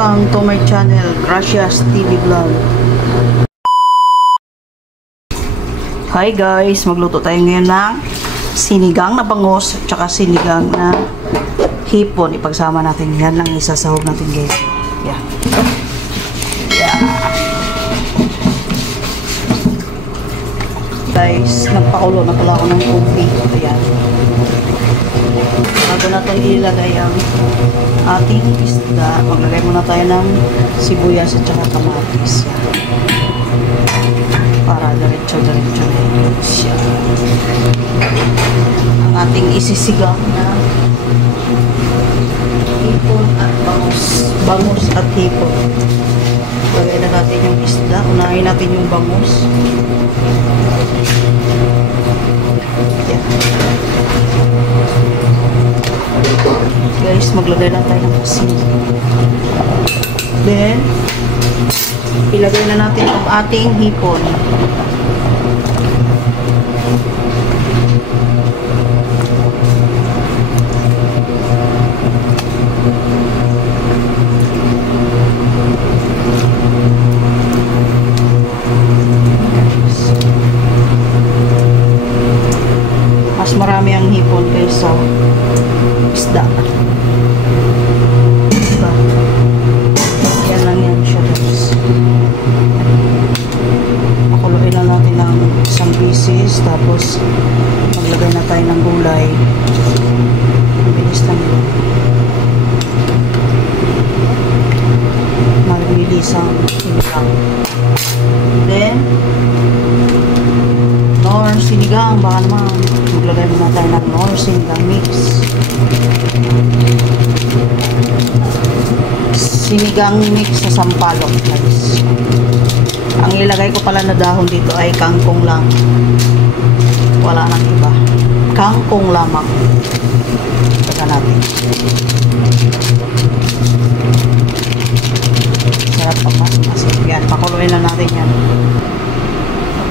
Welcome to my channel, Gracias TV Vlog. Hi guys, magluto tayo ngayon ng sinigang na bangus at saka sinigang na hipon. Ipagsama natin yan lang, isasahog natin guys. Yeah. Guys, nagpakulo na pala ako ng tubig. Ayan. Bago na ito ilagay ang ating isda, maglagay muna tayo ng sibuyas at saka kamatis. Yan. Para diretso-diretso na yun siya. Ang ating isisigang na hipon at bangus. Bangus at hipon. Lagay na natin yung isda. Unahin natin yung bangus. Yan. Guys, maglagay lang tayo ng asin. Then, ilagay na natin ang ating hipon. Mas marami ang hipon kaysa isda. Diba? Yan lang yan siya guys. Pakuluin lang natin ng isang pieces, tapos maglagay na tayo ng gulay. Bilis lang yun. Mabilis ang sinigang. Then nor sinigang, baka naman maglagay muna tayo ng nor sinigang mix. Sinigang mix sa sampalok guys. Ang ilagay ko pala na dahon dito ay kangkong lang, wala nang iba, kangkong lamang. Taga natin, sarap pa mas. Yan, pakuluin na natin yan.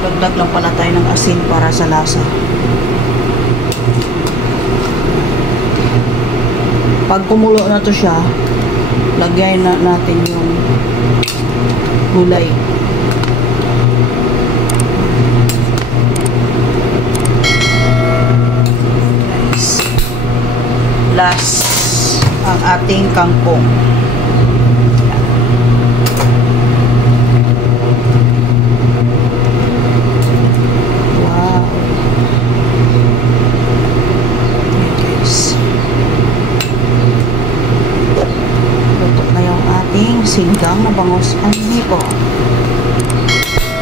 Magdagdag lang pala tayo ng asin para sa lasa. Pag kumulo na to siya, lagyan na natin yung gulay. Guys, last ang ating kangkong. Sinigang na bangus ang hipon.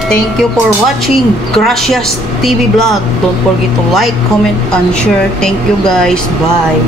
Thank you for watching Gracias TV Vlog. Don't forget to like, comment, and share. Thank you guys. Bye.